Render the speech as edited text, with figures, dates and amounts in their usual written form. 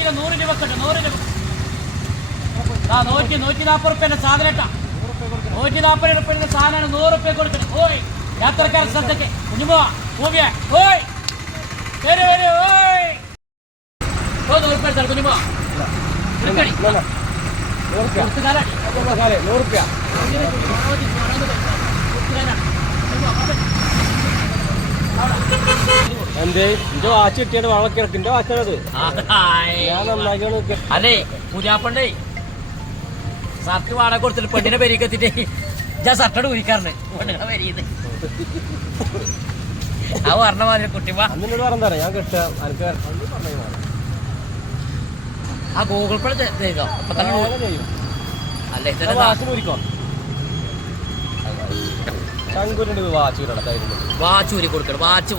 kilo 100 രൂപ വെക്കട്ടെ 100 രൂപ 140 റുപ്യന്റെ സാധനട്ടാ 140 റുപ്യന്റെ സാധനമാണ് 100 റുപ്യ കൊടുക്കണം ഓയ് യാത്രക്കാർ സ്ഥലത്തേക്ക് കുഞ്ഞുമോ മൂവിയ ഓയ് വരൂ വരൂ ഓയ് 100 റുപ്യ എടുത്താൽ കുഞ്ഞുമോ എന്തേ എന്റെ വാച്ച് കിട്ടിയാണ് വളക്കിറക്കിന്റെ വാച്ചാണത് ഞാൻ നന്നാക്കി അല്ലേ പുതിയാപ്പണ്ടേ ഷർട്ട് വാടക കൊടുത്തിട്ട് പെണ്ണിനെ പെരീക്കെത്തിട്ട് ഞാൻ ഷർട്ടോട് ഊരിക്കാറുണ്ട് പെണ്ണുങ്ങളെ പെരീന്ന് അത് പറഞ്ഞ മാതിരി കുട്ടിമാ അന്നോട് പറഞ്ഞാ ഞാൻ കിട്ടാ എനിക്ക് ആ ഗൂഗിൾ പേ ചെയ്തോ അപ്പൊ തന്നെ അല്ലേ വാച്ച് ഊരിക്കോ ശങ്കുരുണ്ട് വാച്ച് വാച്ച് ഊരി കൊടുക്കണം വാച്ച്